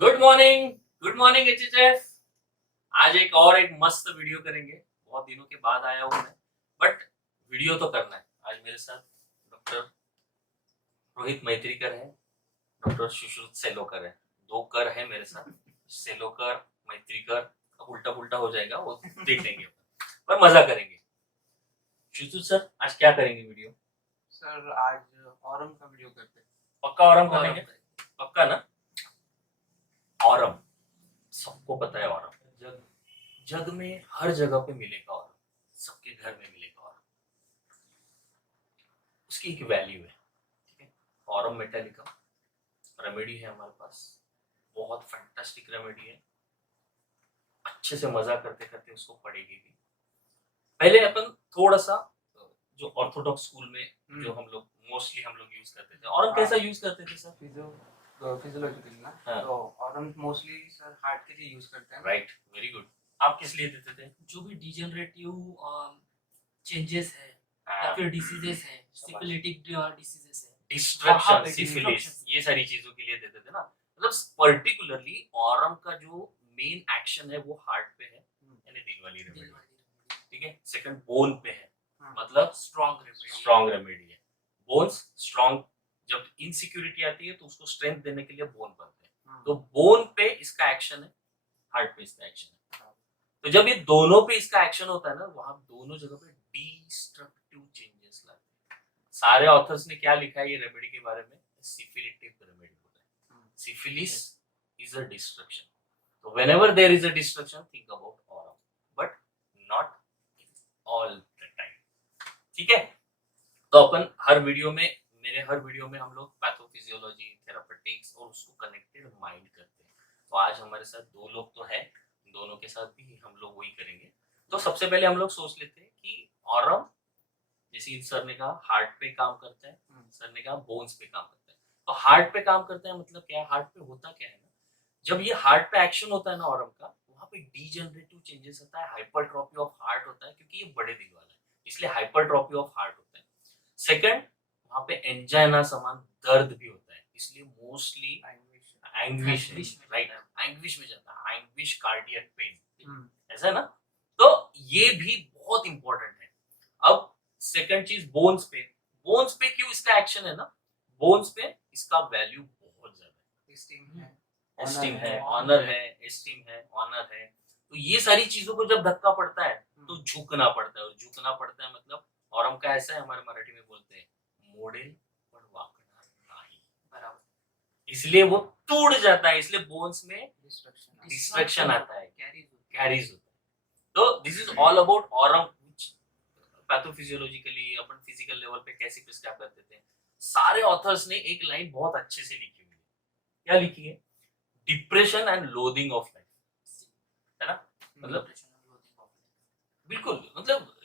Good morning एचएचएफ। आज एक मस्त वीडियो करेंगे। बहुत दिनों के बाद आया हूँ मैं, बट वीडियो तो करना है। आज मेरे साथ डॉक्टर रोहित मैत्रीकर है, डॉक्टर सुश्रुत सेलोकर है। दो कर है मेरे साथ, सेलोकर मैत्रीकर। अब उल्टा पुल्टा हो जाएगा, वो देख लेंगे पर मजा करेंगे। सुश्रुत सर, आज क्या करेंगे वीडियो? सर आज ऑरम का वीडियो करते हैं। पक्का ऑरम करेंगे? पक्का ना? ऑरम सबको पता है। ऑरम जग जग में हर जगह पे मिलेगा। ऑरम सबके घर में मिलेगा। ऑरम उसकी एक वैल्यू है, ठीक है। ऑरम मेटालिका रेमेडी है हमारे पास, बहुत फैंटास्टिक रेमेडी है। अच्छे से मजा करते करते उसको पढ़ेगी भी। पहले अपन थोड़ा सा जो ऑर्थोडॉक्स स्कूल में जो हम लोग मोस्टली यूज करते थे, ऑरम कैसा यूज करते थे सर? फिजियोलॉजिकली ना, हाँ। तो ऑरम मोस्टली सर हार्ट के लिए यूज करते हैं। Right, very good. आप किस लिए देते थे? जो भी डिजेनरेटिव चेंजेस है या फिर डिसीजेस है, सिफिलिटिक डिसीजेस है, डिस्ट्रक्शन, सिफिलिस, ये सारी चीजों के लिए देते थे ना। मतलब पर्टिकुलरली ऑरम का जो मेन एक्शन है वो हार्ट पे है, यानी दिल वाली रेमेडी, ठीक है। सेकंड बोन पे है, मतलब स्ट्रॉन्ग रेमेडी है। बोन्स स्ट्रॉन्ग, जब इनसिक्योरिटी आती है तो उसको स्ट्रेंथ देने के लिए बोन बनते हैं, तो बोन पे इसका एक्शन है, हार्ट पे इसका एक्शन है। तो जब ये दोनों पे इसका एक्शन होता है ना, वहां दोनों जगह पे डिस्ट्रक्टिव चेंजेस लाते हैं। सारे ऑथर्स ने क्या लिखा है ये रेमेडी के बारे में? सिफिलिटिक रेमेडी बोला है। सिफिलिस इज अ डिस्ट्रक्शन, तो whenever there is a destruction, think about aurum, but not all the time, ठीक है। तो अपन मेरे हर वीडियो में हम लोग पैथोफिजियोलॉजी, थेरापेटिक्स और उसको कनेक्टेड माइंड करते हैं। तो आज हमारे साथ दो लोग तो है, दोनों के साथ भी हम लोग वही करेंगे। तो सबसे पहले हम लोग सोच लेते हैं कि ऑरम, जैसे सर ने कहा हार्ट पे काम करता है, सर ने कहा बोन्स पे काम करता है। तो हार्ट पे काम करता है मतलब क्या है? हार्ट पे होता क्या है ना, जब ये हार्ट पे एक्शन होता है ना ऑरम का, वहां पे डीजनरेटिव चेंजेस होता है, हाइपरट्रॉफी ऑफ हार्ट होता है, क्योंकि ये बड़े दिल वाला है इसलिए हाइपरट्रॉफी ऑफ हार्ट होता है। सेकंड, वहां पे एंजाइना समान दर्द भी होता है, इसलिए मोस्टली एंग्विश, राइट, एंग्विश में जाता है, एंग्विश कार्डियक पेन, ऐसा ना। तो ये भी बहुत इंपॉर्टेंट है। अब सेकंड चीज, बोन्स पे क्यों इसका एक्शन है ना, बोन्स पे इसका वैल्यू बहुत ज्यादा है। एस्टीम है, ऑनर है, एस्टीम है, ऑनर है। तो ये सारी चीजों को जब धक्का पड़ता है तो झुकना पड़ता है, और झुकना पड़ता है मतलब ऑरम का ऐसा है, हमारे मराठी में बोलते हैं मोडेल पर वाकना नहीं, बराबर, इसलिए वो टूट जाता है, इसलिए बोन्स में डिस्ट्रक्शन आता है, कैरीज होता है। तो this is all about aurum, pathophysiologically अपन फिजिकल लेवल पे कैसे प्रिस्क्राइब करते थे। सारे ऑथर्स ने एक लाइन बहुत अच्छे से लिखी हुई है। क्या लिखी है? Depression and loathing of life, है ना। मतलब बिल्कुल, मतलब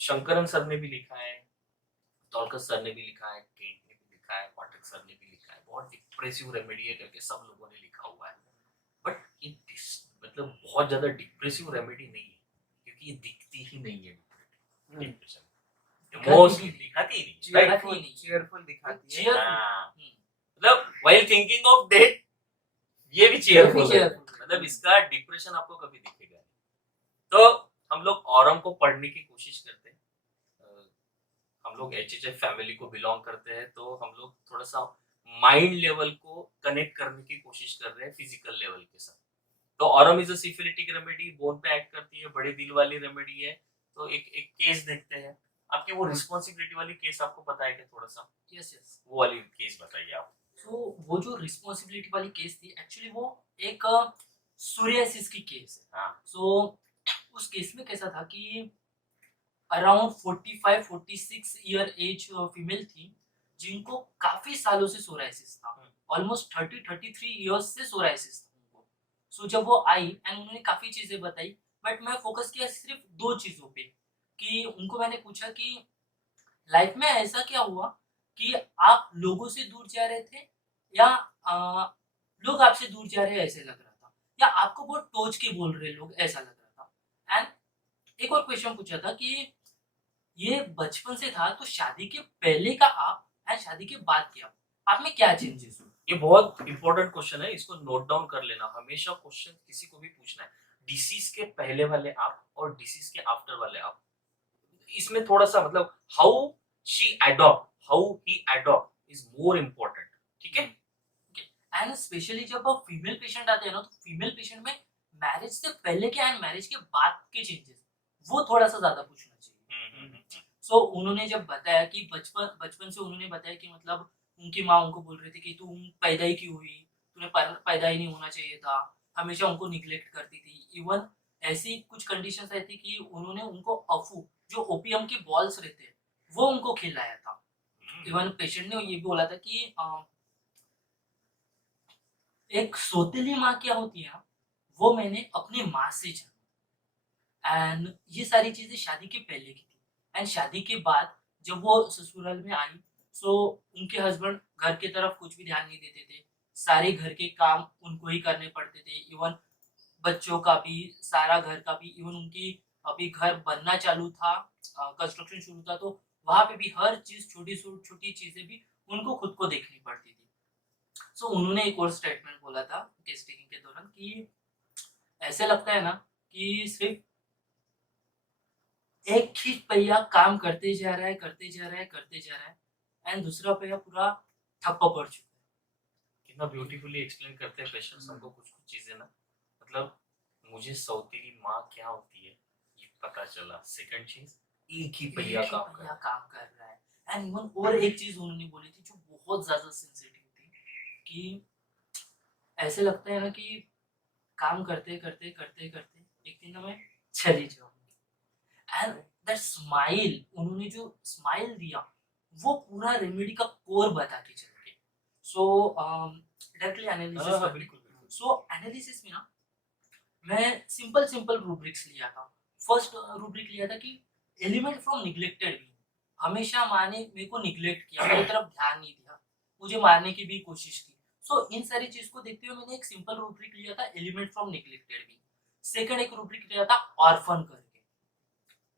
शंकरन सर ने भी लिखा है, टॉलकस सर ने भी लिखा है, केंट ने भी लिखा है, पाठक सर ने भी लिखा है, बहुत डिप्रेसिव रेमेडी है करके सब लोगों ने लिखा हुआ है। बट ये मतलब बहुत ज्यादा डिप्रेसिव रेमेडी नहीं है, क्योंकि ये दिखती ही नहीं है डिप्रेशन, मोस्टली दिखाती ही नहीं, चीयरफुल दिखाती है। मतलब व्हाइल थिंकिंग ऑफ डेथ, ये भी चीयरफुल है, मतलब इसका डिप्रेशन आपको कभी दिखेगा नहीं। तो हम लोग ऑरम को पढ़ने की कोशिश करते हैं। हम लोग एचएचएफ फैमिली को बिलोंग करते हैं, तो हम लोग थोड़ा सा माइंड लेवल को कनेक्ट करने की कोशिश कर रहे हैं फिजिकल लेवल के साथ। तो Aurum is a syphilitic remedy, bone पे एक्ट करती है, बड़े दिल वाली रेमेडी है। तो एक केस देखते हैं। आपकी वो रिस्पॉन्सिबिलिटी वाली केस आपको पता है क्या थोड़ा सा? यस, वो वाली केस बताइए आप। तो वो जो रिस्पॉन्सिबिलिटी वाली केस थी, एक्चुअली वो एक सोरियासिस की केस है। हाँ। सो उस केस में कैसा था कि अराउंड 45-46 ईयर एज फीमेल थी, जिनको काफी सालों से सोराइसिस था, ऑलमोस्ट 30-33 इयर्स से सोराइसिस था उनको। सो जब वो आई एंड उन्होंने काफी चीजें बताई, बट मैं फोकस किया सिर्फ दो चीजों पे। कि उनको मैंने पूछा कि लाइफ में ऐसा क्या हुआ कि आप लोगों से दूर जा रहे थे, या लोग आपसे दूर जा रहे हैं ऐसे लग रहा था, या आपको बहुत टोच के बोल रहे लोग ऐसा लग रहा था। एंड एक और क्वेश्चन पूछा था कि ये बचपन से था, तो शादी के पहले का आप एंड शादी के बाद के आप में क्या चेंजेस हुए। ये बहुत इंपॉर्टेंट क्वेश्चन है, इसको नोट डाउन कर लेना। हमेशा क्वेश्चन किसी को भी पूछना है, डिसीज के पहले वाले आप और डिसीज के आफ्टर वाले आप, इसमें थोड़ा सा मतलब how she adopt, how he adopt is more important. ठीक है। एंड स्पेशली जब फीमेल पेशेंट आते हैं ना, तो फीमेल पेशेंट में मैरिज से पहले के एंड मैरिज के बाद के चेंजेस वो थोड़ा सा ज्यादा पूछना चाहिए। सो उन्होंने जब बताया कि बचपन बचपन से उन्होंने बताया कि मतलब उनकी माँ उनको बोल रही थी कि तू पैदा ही क्यों हुई, तूने पैदा ही नहीं होना चाहिए था, हमेशा उनको निग्लेक्ट करती थी। इवन ऐसी कुछ कंडीशंस आई थी कि उन्होंने उनको अफू जो ओपीएम के बॉल्स रहते हैं वो उनको खिलाया था। इवन पेशेंट ने ये भी बोला था कि एक सौतेली माँ क्या होती है ना, वो मैंने अपनी माँ से जाना। एंड ये सारी चीजें शादी के पहले की थी। एंड शादी के बाद जब वो ससुराल में आई, सो उनके हस्बैंड घर की तरफ कुछ भी ध्यान नहीं देते थे, सारे घर के काम उनको ही करने पड़ते थे। इवन बच्चों का भी, सारा घर का भी। इवन उनकी अभी घर बनना चालू था, कंस्ट्रक्शन शुरू था, तो वहां पे भी हर चीज, छोटी छोटी चीजें भी उनको खुद को देखनी पड़ती थी। सो उन्होंने एक और स्टेटमेंट बोला था केस टेकिंग के दौरान कि ऐसे लगता है ना कि सिर्फ एक ही पहिया काम करते जा रहा है, करते जा रहा है, करते जा रहा है, एंड दूसरा पहिया पूरा ठप्प पड़ चुका है। कितना ब्यूटीफुली एक्सप्लेन करते हैं पेशेंट्स हमको कुछ कुछ चीजें ना, मतलब मुझे सौतेली माँ क्या होती है ये पता चला। सेकंड चीज, एक ही पहिया एक ही काम पहिया कर। काम कर रहा है। एंड इवन और एक चीज उन्होंने बोली थी जो बहुत ज्यादा सेंसिटिव थी कि ऐसे लगता है ना कि काम करते करते करते करते एक दिन मैं चली जाऊंगी। एंड दैट स्माइल, उन्होंने जो स्माइल दिया वो पूरा रेमेडी का कोर बता के चल गए। सो डायरेक्टली एनालिसिस हाँ, करते। बिल्कुल बिल्कुल। सो एनालिसिस में ना मैं सिंपल सिंपल रूब्रिक्स लिया था। फर्स्ट रूब्रिक लिया था कि एलिमेंट फ्रॉम निग्लेक्टेड भी, हमेशा माँ ने मेरे को निग्लेक्ट किया, मेरी तरफ ध्यान नहीं दिया, मुझे मारने की भी कोशिश की। सो इन सारी चीज को देखते हुए मैंने एक सिंपल रूब्रिक लिया था, एलिमेंट फ्रॉम निग्लेक्टेड भी। सेकंड एक रूब्रिक लिया था ऑर्फन करके,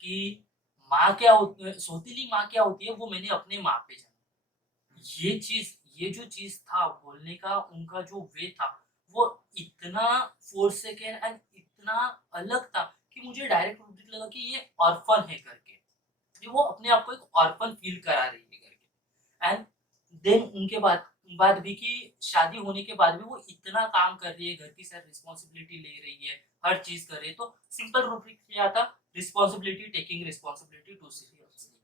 कि माँ क्या होती, सौतेली माँ क्या होती है वो मैंने अपने माँ पे जाना। ये चीज, ये जो चीज था बोलने का उनका जो वे था वो इतना फोर्सेकन एंड इतना अलग था कि मुझे डायरेक्ट रूब्रिक लगा कि ये ऑर्फन है करके, कि वो अपने आप को एक ऑर्फन फील करा रही है करके। एंड देन उनके बाद भी कि शादी होने के बाद भी वो इतना काम कर रही है, घर की सारी रिस्पॉन्सिबिलिटी ले रही है, हर चीज कर रही है। तो सिंपल रूब्रिक क्या था, responsibility, taking responsibility too seriously.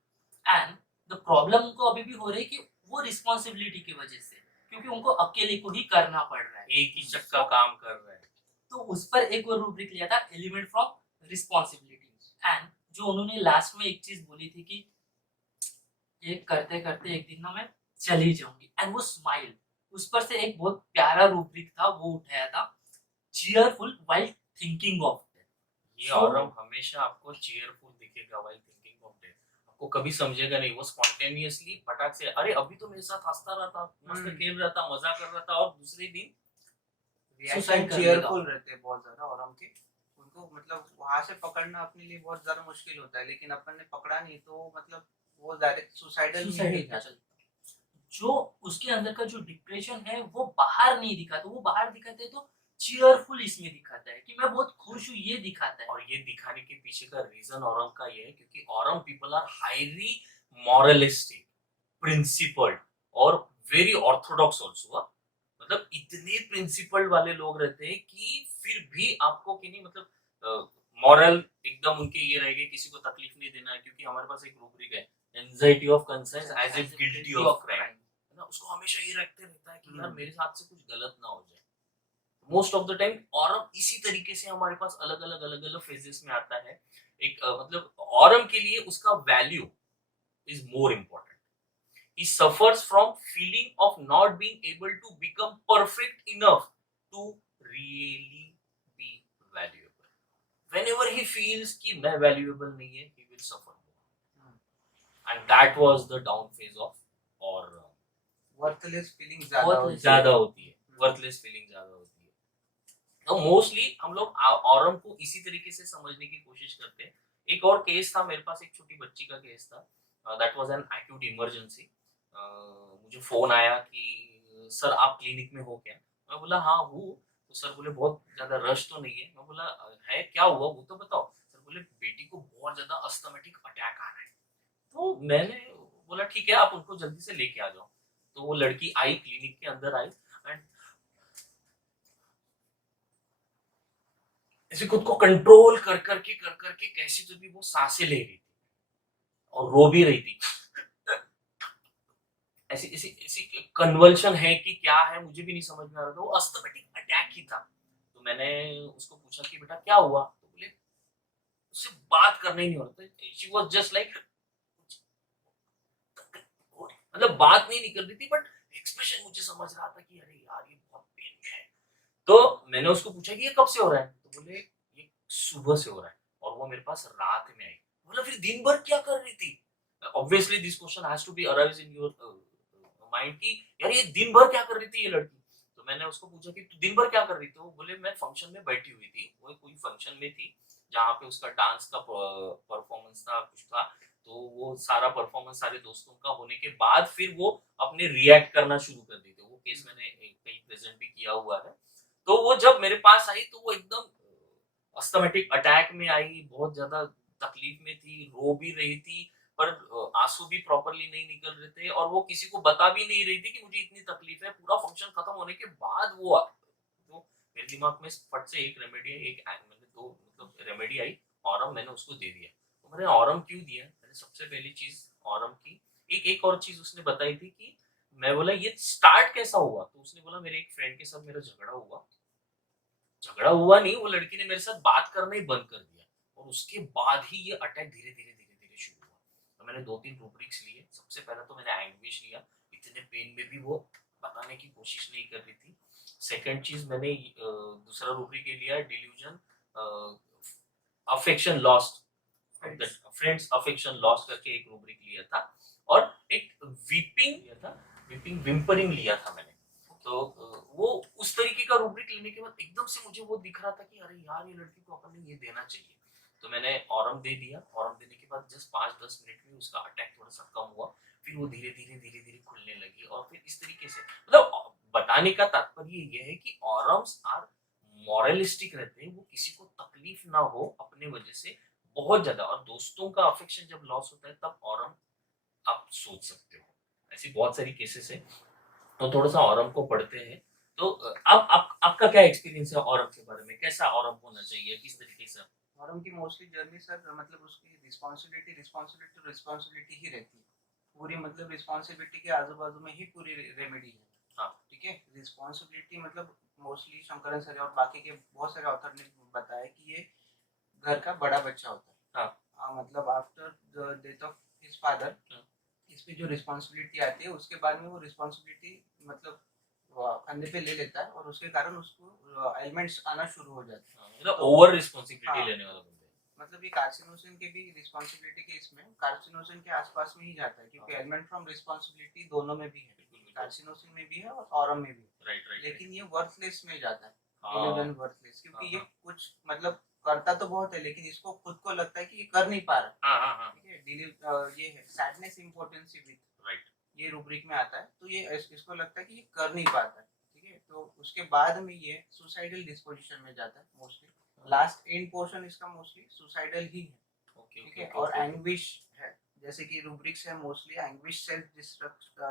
And the problem उनको अभी भी हो रही है कि वो रिस्पॉन्सिबिलिटी की वजह से, क्योंकि उनको अकेले को ही करना पड़ रहा है, एक ही चक्का काम कर रहा है। तो उस पर एक और रूब्रिक लिया था, एलिमेंट फ्रॉम रिस्पॉन्सिबिलिटी। एंड जो उन्होंने लास्ट में एक चीज बोली थी कि ये करते करते एक दिन ना मैं चली जाऊंगी, एंड वो स्माइल, उस पर से एक बहुत प्यारा रूब्रिक था वो उठाया था, cheerful while thinking of death. ये ऑरम हमेशा आपको चीयरफुल दिखेगा व्हाइल थिंकिंग ऑफ डेथ। आपको कभी समझेगा नहीं, वो स्पॉन्टेनियसली फटाक से, अरे अभी तो मेरे साथ हंसता रहा था, मस्त खेल रहा था, मजा कर रहा था, और दूसरे दिन सुसाइड कर चीयरफुल लेगा। रहते हैं बहुत ज्यादा और हम के उनको मतलब वहां से पकड़ना अपने लिए बहुत ज्यादा मुश्किल होता है, लेकिन अपन ने पकड़ा नहीं तो मतलब वो डायरेक्ट सुसाइडल में सुसाइड ही पे जाते। चलता, जो उसके अंदर का जो डिप्रेशन है वो बाहर नहीं दिखाता, वो बाहर दिखाते तो चीयरफुल इसमें दिखाता है कि मैं बहुत खुश हूँ, ये दिखाता है। और ये दिखाने के पीछे का रीजन औरम का ये है क्योंकि aurum people are highly moralistic, principled और वेरी ऑर्थोडॉक्स ऑल्सो। मतलब इतने प्रिंसिपल्ड वाले लोग रहते हैं कि फिर भी आपको कि नहीं, मतलब मॉरल एकदम उनके ये रहेंगे, किसी को तकलीफ नहीं देना है। क्योंकि हमारे पास एक रूब्रिक है, anxiety of concern as if guilty of crime, है ना। उसको हमेशा ये रखते रहता है कि यार मेरे साथ से कुछ गलत ना हो जाए। Most of the time Aurum इसी तरीके से हमारे पास अलग अलग फेजेस में आता है। एक मतलब ऑरम के लिए उसका value is more important. he suffers from feeling of not being able to become perfect enough to really be valuable. Whenever he feels कि मैं valuable नहीं है, he will suffer more. And that was the down phase of, और worthless feeling ज्यादा होती है, worthless feeling ज्यादा होती है। तो मोस्टली हम लोग ऑरम को इसी तरीके से समझने की कोशिश करते हैं। एक और केस था मेरे पास, एक छोटी बच्ची का केस था, that was an acute emergency. मुझे फोन आया कि सर आप क्लिनिक में हो क्या? मैं बोला हाँ हूँ। तो सर बोले बहुत ज्यादा रश तो नहीं है? मैं बोला है क्या हुआ वो तो बताओ। सर बोले बेटी को बहुत ज्यादा अस्थमेटिक अटैक आ रहा है। तो मैंने बोला ठीक है आप उनको जल्दी से लेके आ जाओ। तो वो लड़की आई, क्लिनिक के अंदर आई एंड ऐसे खुद को कंट्रोल कर करके कैसी तो भी वो सांसें ले रही थी और रो भी रही थी। ऐसी ऐसी ऐसी कन्वल्शन है कि क्या है मुझे भी नहीं समझ में आ रहा था, वो अस्थमेटिक अटैक ही था। तो मैंने उसको पूछा कि बेटा क्या हुआ? तो बोले उससे बात करना ही नहीं हो रहा था। शी वाज जस्ट लाइक, मतलब बात नहीं निकल रही थी बट एक्सप्रेशन मुझे समझ रहा था कि अरे यार ये बहुत पेन में है। तो मैंने उसको पूछा कि ये कब से हो रहा है? तो बोले ये सुबह से हो रहा है और वो मेरे पास रात में आई। बोला फिर दिन भर क्या कर रही थी? Obviously this question has to be arise in your mind कि यार ये दिन भर क्या कर रही थी ये लड़की। तो मैंने उसको पूछा कि तू दिन भर क्या कर रही थी? वो बोले मैं फंक्शन में बैठी हुई थी, वो कोई फंक्शन में थी जहाँ पे उसका डांस का परफॉर्मेंस था, कुछ था। तो वो सारा परफॉर्मेंस सारे दोस्तों का होने के बाद फिर वो अपने रिएक्ट करना शुरू कर देते। वो केस मैंने कहीं प्रेजेंट भी किया हुआ है। तो वो जब मेरे पास आई तो वो एकदम अस्थमेटिक अटैक में आई, बहुत ज्यादा तकलीफ में थी, रो भी रही थी पर आंसू भी प्रॉपरली नहीं निकल रहे थे और वो किसी को बता भी नहीं रही थी कि मुझे इतनी तकलीफ है। पूरा फंक्शन खत्म होने के बाद वो तो मेरे दिमाग में फट से एक रेमेडी है, मैंने दो मतलब रेमेडी आई, ऑरम मैंने उसको दे दिया। तो मैंने ऑरम क्यों दिया? मैंने सबसे पहली चीज ऑरम की, एक एक और चीज उसने बताई थी कि मैं बोला ये स्टार्ट कैसा हुआ? तो उसने बोला मेरे एक फ्रेंड के साथ मेरा झगड़ा हुआ। झगड़ा हुआ नहीं, वो लड़की ने मेरे साथ बात करना ही बंद कर दिया और उसके बाद ही ये अटैक धीरे धीरे शुरू हुआ। तो मैंने दो तीन रूब्रिक्स लिए। सबसे पहला तो मैंने एंग्विश लिया, इतने पेन में भी वो बताने की कोशिश नहीं कर रही थी। सेकंड चीज मैंने दूसरा रूब्रिक ये लिया, delusion affection lost, friends affection lost करके एक रूब्रिक लिया था और एक वीपिंग लिया था, वीपिंग विम्परिंग लिया था मैंने। तो वो उस तरीके का रूब्रिक लेने के बाद एकदम से मुझे वो दिख रहा था कि अरे यार ये लड़की को अपन ने ये देना चाहिए। तो मैंने ऑरम दे दिया। ऑरम देने के बाद जस्ट 5-10 मिनट में उसका अटैक थोड़ा सा कम हुआ। फिर वो धीरे धीरे खुलने लगी और फिर इस तरीके से मतलब बताने का तात्पर्य ये है कि ऑरम्स आर मॉरलिस्टिक रहते हैं, वो किसी को तकलीफ ना हो अपने वजह से बहुत ज्यादा। और दोस्तों का अफेक्शन जब लॉस होता है तब ऑरम आप सोच सकते हो। ऐसी बहुत सारी केसेस है। तो थोड़ा सा ऑरम को पढ़ते हैं। तो अब आपका क्या एक्सपीरियंस है ऑरम के बारे में? कैसा ऑरम होना चाहिए, किस तरीके से? ऑरम की मोस्टली जर्नी सर मतलब उसकी रिस्पॉन्सिबिलिटी रिस्पॉन्सिबिलिटी तो रिस्पॉन्सिबिलिटी ही रहती है पूरी, मतलब रिस्पॉन्सिबिलिटी के आजू बाजू में ही पूरी रेमेडी है। हाँ। ठीक है, रिस्पॉन्सिबिलिटी मतलब मोस्टली शंकरन सर और बाकी के बहुत सारे ऑथर ने बताया कि ये घर का बड़ा बच्चा होता है। हाँ। मतलब after the death of his father इस पे जो रिस्पॉन्सिबिलिटी आती है उसके बाद में वो रिस्पॉन्सिबिलिटी मतलब कंधे पे ले लेता है और उसके कारण उसको एलिमेंट्स आना शुरू हो जाते हैं। मतलब ओवर रिस्पांसिबिलिटी हाँ। लेने वाला बंदा है। मतलब ये कार्सिनोसिन के भी रिस्पॉन्सिबिलिटी के इसमें कार्सिनोसिन के आसपास में ही जाता है क्योंकि एलिमेंट फ्रॉम रिस्पॉन्सिबिलिटी दोनों में भी है, कार्सिनोसिन में भी है और ऑरम में भी है। राइट लेकिन ये वर्थलेस में जाता है, हाँ। इल्यूजन वर्थलेस, क्योंकि ये हाँ। कुछ मतलब करता तो बहुत है लेकिन इसको खुद को लगता है कि ये कर नहीं पा रहा। हाँ। ठीक है, ये है सैडनेस इम्पोर्टेंसी विद, राइट। ये रूब्रिक में आता है। तो ये इसको लगता है कि ये कर नहीं पाता है। ठीक है, तो उसके बाद में ये सुसाइडल डिस्पोजिशन में जाता है मोस्टली। लास्ट एंड पोर्शन इसका मोस्टली सुसाइडल ही है। ठीक है, और एंग्विश है, जैसे कि रूब्रिक्स है mostly anguish, self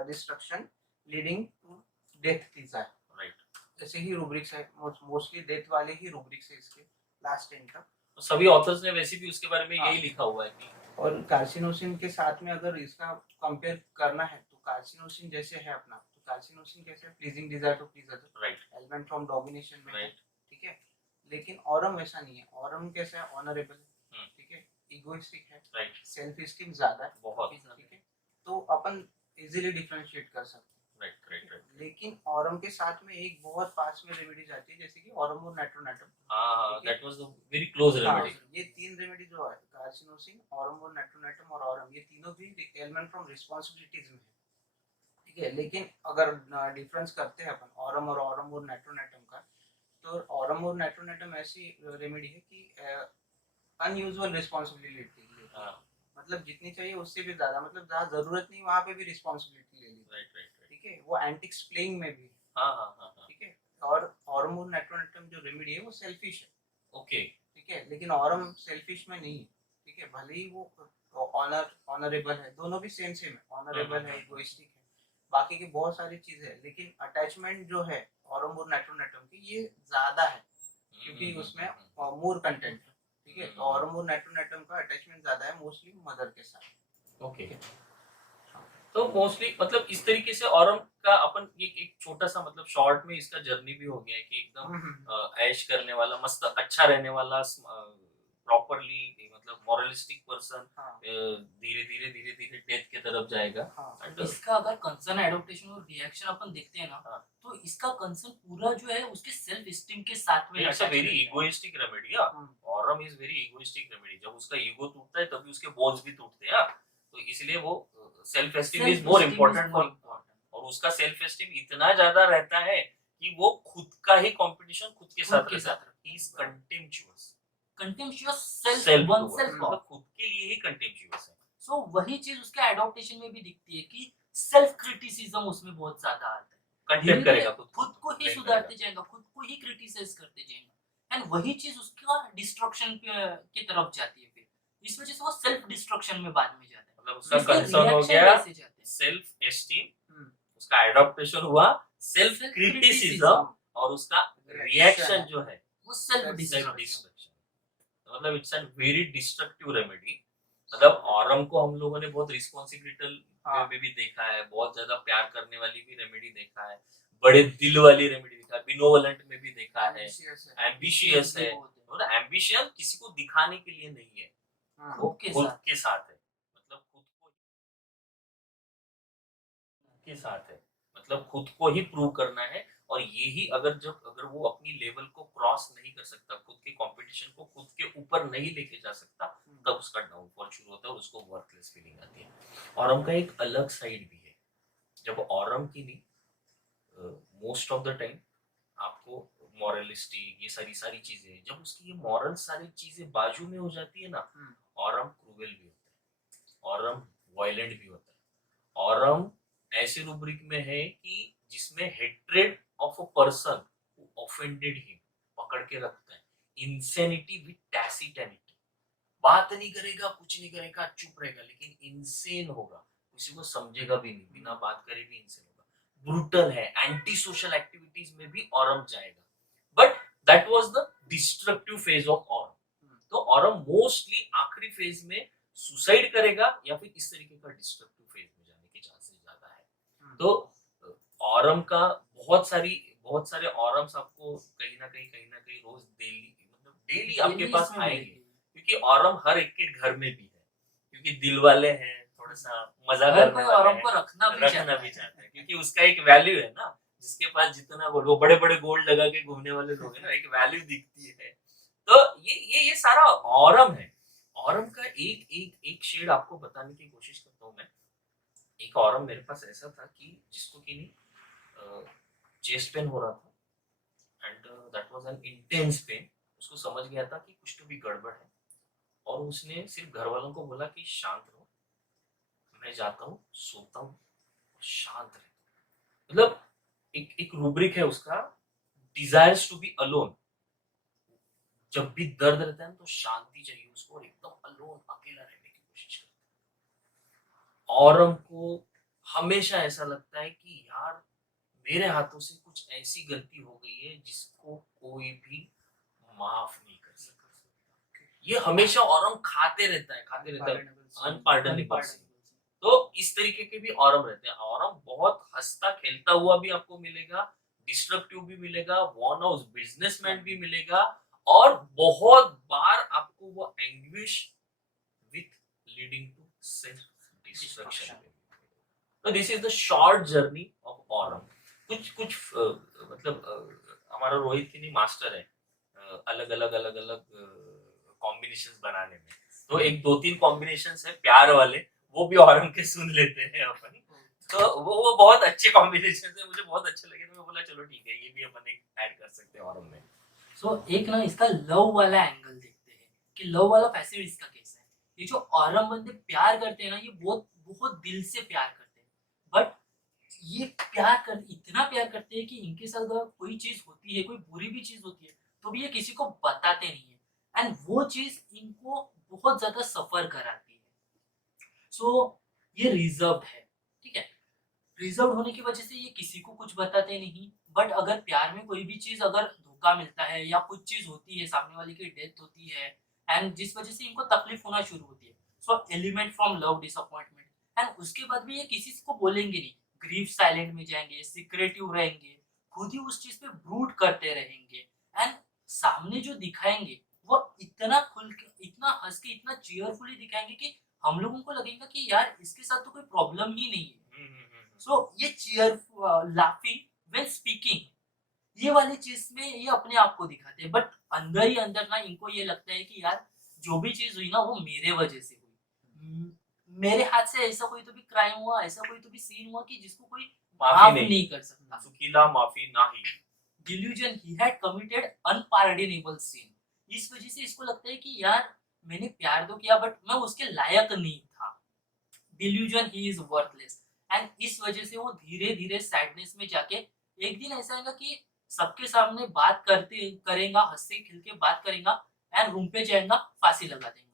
destruction leading to death desire. Right. ऐसे ही रूब्रिक्स है मोस्टली, डेथ वाले ही रूब्रिक्स है इसके लास्ट एंड तक। तो सभी ऑथर्स ने वैसे भी उसके बारे में यही लिखा हुआ है कि और कार्सिनोसिन के साथ में अगर इसका कंपेयर करना है तो कार्सिनोसिन जैसे है अपना, तो कार्सिनोसिन कैसे है, pleasing desire to please other, right, element from domination में है। राइट। ठीक है, लेकिन ऑरम वैसा नहीं है। ऑरम कैसा है, ऑनरेबल है। ठीक है, इगोइस्टिक है, राइट। सेल्फ एस्टीम ज्यादा है बहुत। ठीक है, तो अपन इजीली डिफरेंशिएट कर सकते हैं। Right right right. लेकिन ऑरम के साथ में एक बहुत पास में रेमेडीज आती है जैसे कि ऑरम और नाइट्रोनेटम। हाँ, that was the very close remedy. ये तीन रेमेडी जो है कार्सिनोसिन, ऑरम और नाइट्रोनेटम और ऑरम, ये तीनों भी एलिमेंट फ्रॉम रिस्पांसिबिलिटीज में है। ठीक है, लेकिन अगर डिफरेंस करते हैं अपन ऑरम और नाइट्रोनेटम का, तो ऑरम और नाइट्रोनेटम ऐसी रेमेडी है कि अनयूजुअल रिस्पांसिबिलिटी, मतलब जितनी चाहिए उससे भी ज्यादा, मतलब जहाँ जरूरत नहीं वहाँ पे भी रिस्पांसिबिलिटी ले ली। Right right. ठीक है, वो एंटिक्स प्लेइंग में भी है, हाँ हाँ हाँ हाँ ठीक है। और ऑरम नेट्रोनेटम जो रेमेडी है वो सेल्फिश है, ओके ठीक है, लेकिन ऑरम सेल्फिश में नहीं है, ठीक है। भले ही वो ऑनरेबल है, दोनों भी सेम सेम है, ऑनरेबल है, इगोइस्टिक है, बाकी की बहुत सारी चीजें है, लेकिन अटैचमेंट जो है ऑरम और नेट्रोनेटम की ये ज्यादा है, क्योंकि उसमें मोर कंटेंट है, ठीक है। तो ऑरम और नेट्रोनेटम का अटैचमेंट ज्यादा है मोस्टली मदर के साथ। ओके। तो मोस्टली मतलब इस तरीके से ऑरम का अपन एक छोटा सा मतलब शॉर्ट में इसका जर्नी भी हो गया है कि एकदम ऐश करने वाला, मस्त अच्छा रहने वाला, प्रॉपरली मतलब मॉरलिस्टिक पर्सन हाँ धीरे धीरे धीरे धीरे डेथ की तरफ जाएगा। हाँ एंड इसका अगर कंसर्न एडोप्टेशन और रिएक्शन अपन देखते हैं ना, हाँ। तो इसका कंसर्न पूरा जो है उसके सेल्फ एस्टीम के साथ में इट्स अ attach वेरी रहता है। Egoistic remedy. Hmm, Aurum is very egoistic remedy. जब उसका ईगो टूटता है तभी उसके बोन्स भी टूटते हैं। तो इसलिए वो self esteem is more Self-esteem is important more for, important. और उसका सेल्फ एस्टीम इतना ज्यादा रहता है कि वो खुद का ही कंपटीशन खुद के साथ खुद के रहता है। साथ he is contemptuous contemptuous self self one self मतलब खुद के लिए ही कंटेम्पचुअस है। सो वही चीज उसके एडॉप्टेशन में भी दिखती है कि सेल्फ क्रिटिसिज्म उसमें बहुत ज्यादा आता है। कंटेम्प धीरे-धीरे करेगा खुद को ही blame सुधारते करेगा। जाएगा, खुद को ही क्रिटिसाइज करते जाएगा, एंड वही चीज उसका डिस्ट्रक्शन की तरफ जाती है। फिर इस वजह से वो सेल्फ डिस्ट्रक्शन में बाद में जाता है। मतलब उसका इसके कंसर्न हो reaction गया वैसे जाते हैं। सेल्फ एस्टीम, हम्म, उसका एडॉप्टेशन हुआ सेल्फ Self क्रिटिसिज्म, criticism, और उसका Reaction रिएक्शन जो है वो self Self self destruction. Destruction. मतलब it's an very destructive remedy. मतलब ऑरम को हम लोगों ने बहुत रिस्पॉन्सिबिलिटी हाँ। में भी देखा है, बहुत ज्यादा प्यार करने वाली भी रेमेडी देखा है, बड़े दिल वाली रेमेडी देखा है, बिनोवलेंट में भी देखा है, Ambitious है। एम्बिशियस है। बहुत है। मतलब एम्बिशन किसी को दिखाने के लिए नहीं है, हाँ, वो खुद के खुद साथ। के साथ है। मतलब के साथ है, मतलब खुद को ही प्रूव करना है। और यही अगर वो अपनी लेवल को क्रॉस नहीं कर सकता, खुद के कंपटीशन को खुद के ऊपर नहीं लेके जा सकता, तब उसका डाउनफॉल शुरू होता है और उसको वर्थलेस फीलिंग आती है। ऑरम का एक अलग साइड भी है। जब ऑरम की नहीं, मोस्ट ऑफ द टाइम आपको मॉरलिस्टिक ये सारी सारी चीजें, जब उसकी ये मॉरल सारी चीजें बाजू में हो जाती है ना, ऑरम क्रूएल भी होता है, ऑरम वायलेंट भी होता है। ऑरम ऐसे रूब्रिक में है कि जिसमें hatred of a person who offended him पकड़ के रखता है, इंसेनिटी विद टैसिटेनिटी। बात नहीं करेगा, कुछ नहीं करेगा, चुप रहेगा, लेकिन इंसेन होगा, किसी को समझेगा भी नहीं, बिना बात करे भी इंसेन होगा। ब्रूटल है, एंटी सोशल एक्टिविटीज में भी ऑरम जाएगा, but that was the destructive phase of Aurum. तो ऑरम मोस्टली आखिरी फेज में सुसाइड करेगा या फिर इस तरीके का डिस्ट्रक्टिव फेज में जाने के चांसेस ज्यादा है। तो ऑरम का बहुत सारे ऑरम्स आपको कहीं ना कहीं रोज डेली मतलब डेली आपके पास इसमें आएंगे, मिलेगी। क्योंकि ऑरम हर एक के घर में भी है, क्योंकि दिल वाले हैं, थोड़ा सा मजा हर करने कोई वाले ऑरम हैं, को रखना भी चाहता है, क्योंकि उसका एक वैल्यू है ना। जिसके पास जितना गोल्ड, वो बड़े बड़े गोल्ड लगा के घूमने वाले लोग हैं ना, एक वैल्यू दिखती है। तो ये सारा ऑरम है। ऑरम का एक शेड आपको बताने की कोशिश करता हूँ मैं। एक ऑरम मेरे पास ऐसा था कि जिसको कि नहीं चेस्ट पेन हो रहा था, and that was an intense pen. उसको समझ गया था कि कुछ तो भी गड़बड़ है, और उसने सिर्फ घर वालों को बोला कि शांत रहो, मैं जाता हूँ, सोता हूँ, शांत रहे। मतलब एक रूब्रिक है उसका, डिजायर्स टू बी अलोन। जब भी दर्द रहता है ना, तो शांति चाहिए उसको, और एकदम अलोन अकेला रहने की कोशिश करता है। ऑरम को हमेशा ऐसा लगता है कि यार मेरे हाथों से कुछ ऐसी गलती हो गई है जिसको कोई भी माफ नहीं कर सकता। ये हमेशा ऑरम खाते रहता है अनपार्डनेबल sin। तो इस तरीके के भी ऑरम रहते हैं। ऑरम बहुत हंसता खेलता हुआ भी आपको मिलेगा, डिस्ट्रक्टिव भी मिलेगा, वन हाउस बिजनेसमैन भी मिलेगा, और बहुत बार आपको वो anguish with leading to self destruction. तो this is the short journey of aurum. कुछ हमारा रोहित की नहीं मास्टर है अलग अलग कॉम्बिनेशंस बनाने में। तो एक दो तीन कॉम्बिनेशंस है प्यार वाले, वो भी ऑरम के सुन लेते हैं अपन। तो वो बहुत अच्छे कॉम्बिनेशन है, मुझे बहुत अच्छे लगे, तो मैं बोला चलो ठीक है, ये भी अपन एक ऐड कर सकते हैं ऑरम में। सो एक ना इसका लव वाला एंगल देखते हैं कि लव वाला फैसेट इसका कैसा है। ये जो ऑरम बंदे प्यार करते हैं ना, ये बहुत बहुत दिल से प्यार करते हैं, बट ये प्यार इतना प्यार करते हैं कि इनके साथ अगर कोई चीज होती है, कोई बुरी भी चीज होती है, तो भी ये किसी को बताते नहीं है, एंड वो चीज इनको बहुत ज्यादा सफर कराती है। सो ये रिजर्व है, ठीक है। रिजर्व होने की वजह से ये किसी को कुछ बताते नहीं, बट अगर प्यार में कोई भी चीज अगर धोखा मिलता है या कुछ चीज होती है, सामने वाले की डेथ होती है, एंड जिस वजह से इनको तकलीफ होना शुरू होती है, सो element from love disappointment, and उसके बाद भी ये किसी को बोलेंगे नहीं, ग्रीफ साइलेंट में जाएंगे, सिक्रेटिव रहेंगे, खुद ही उस चीज पे ब्रूड करते रहेंगे, एंड सामने जो दिखाएंगे वो इतना खुल के, इतना हंस के, इतना चीयरफुली दिखाएंगे कि हम लोगों को लगेगा कि यार इसके साथ तो कोई प्रॉब्लम ही नहीं है। सो ये चीयर लाफिंग व्हेन स्पीकिंग, ये वाली चीज में ये अपने आप को दिखाते हैं, बट अंदर ही अंदर ना इनको ये लगता है कि यार जो भी चीज हुई ना वो मेरे वजह से हुई, मेरे हाथ से ऐसा कोई तो भी क्राइम हुआ, ऐसा कोई तो भी सीन हुआ कि जिसको कोई माफ नहीं कर सकता। सुकीला माफी नाही। Delusion, he had committed unpardonable sin, इस वजह से इसको लगता है कि यार मैंने प्यार तो किया बट मैं उसके लायक नहीं था। Delusion, he is worthless, and इस वजह से वो धीरे धीरे सैडनेस में जाके एक दिन ऐसा आएगा कि सबके सामने बात करते करेगा, हंसते खिलके बात करेगा, एंड रूम पे जाएगा, फांसी लगा देगा।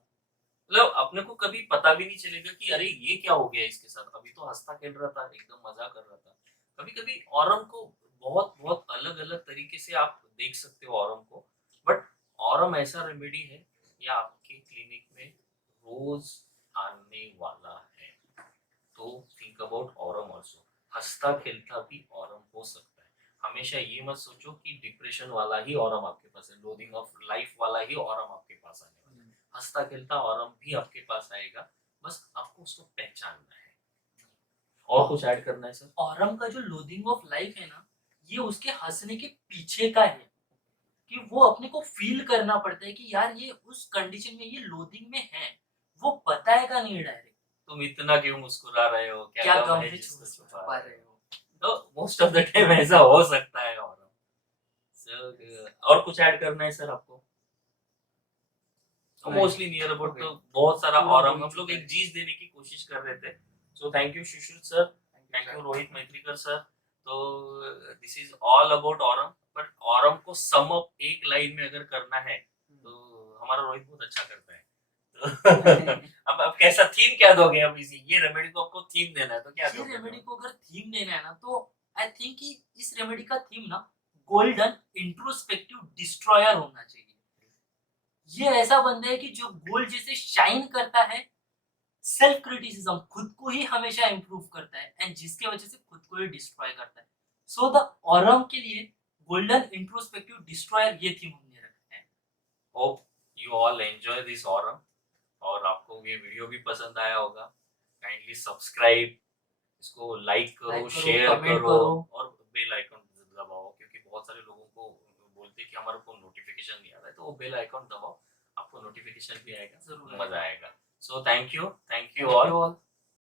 मतलब अपने को कभी पता भी नहीं चलेगा कि अरे ये क्या हो गया इसके साथ, अभी तो हंसता खेल रहा था, एकदम मजा कर रहा था। कभी कभी औरम को बहुत बहुत अलग अलग तरीके से आप देख सकते हो औरम को, बट औरम ऐसा रेमेडी है या आपके क्लिनिक में रोज आने वाला है, तो थिंक अबाउट औरम ऑल्सो। हंसता खेलता भी औरम हो सकता है। हमेशा ये मत सोचो कि डिप्रेशन वाला ही औरम आपके पास है, लोडिंग ऑफ लाइफ वाला ही औरम आपके पास आने वाला है। हंसता खेलता औरम भी आपके पास आएगा, बस आपको उसको पहचानना है। और कुछ ऐड करना है सर? औरम का जो लोडिंग ऑफ लाइफ है ना, ये उसके हंसने के पीछे का है, कि वो अपने को फील करना पड़ता है कि यार ये उस कंडीशन में, ये लोडिंग में है, वो बताएगा नहीं डायरेक्ट। तुम इतना क्यों मुस्कुरा रहे हो, क्या गम है है जिसको छुपा रहे हो। तो मोस्ट ऑफ द टाइम ऐसा हो सकता है। और कुछ ऐड करना है सर आपको? मोस्टली नियर अबाउट तो बहुत सारा पूरा और हो हम ही लोग चुका एक है। चीज देने की कोशिश कर रहे थे। So thank you Shishu sir, thank you Rohit Maitrikar sir. तो this is all about aurum, but aurum को सम अप एक लाइन में अगर करना है तो हमारा रोहित बहुत अच्छा करता है। तो अब कैसा थीम क्या दोगे? अब इसी ये रेमेडी को आपको थीम देना है तो क्या ये दोगे? रेमेडी को अगर थीम देना है ना, तो आई थिंक कि इस रेमेडी का थीम ना गोल्डन इंट्रोस्पेक्टिव डिस्ट्रॉयर होना चाहिए। ये ऐसा बंदा है कि जो गोल्ड जैसे शाइन करता है, सेल्फ क्रिटिसिज्म, खुद को ही हमेशा इंप्रूव करता है, एंड जिसके वजह से खुद को ही डिस्ट्रॉय करता है। सो द ऑरम के लिए गोल्डन इंट्रोस्पेक्टिव डिस्ट्रॉयर ये थीम हमने रखा है। Hope you all enjoy this Aurum, और आपको ये वीडियो भी पसंद आया होगा। काइंडली सब्सक्राइब, इसको लाइक करो, शेयर कमेंट करो, करो। और बेल आइकन दबाओ, क्योंकि बहुत सारे लोगों को बोलते हैं कि हमारे को नोटिफिकेशन नहीं आ रहा है, तो वो बेल आइकन दबाओ, आपको नोटिफिकेशन भी आएगा, जरूर मजा आएगा। आएगा। सो thank you Thank all. you all.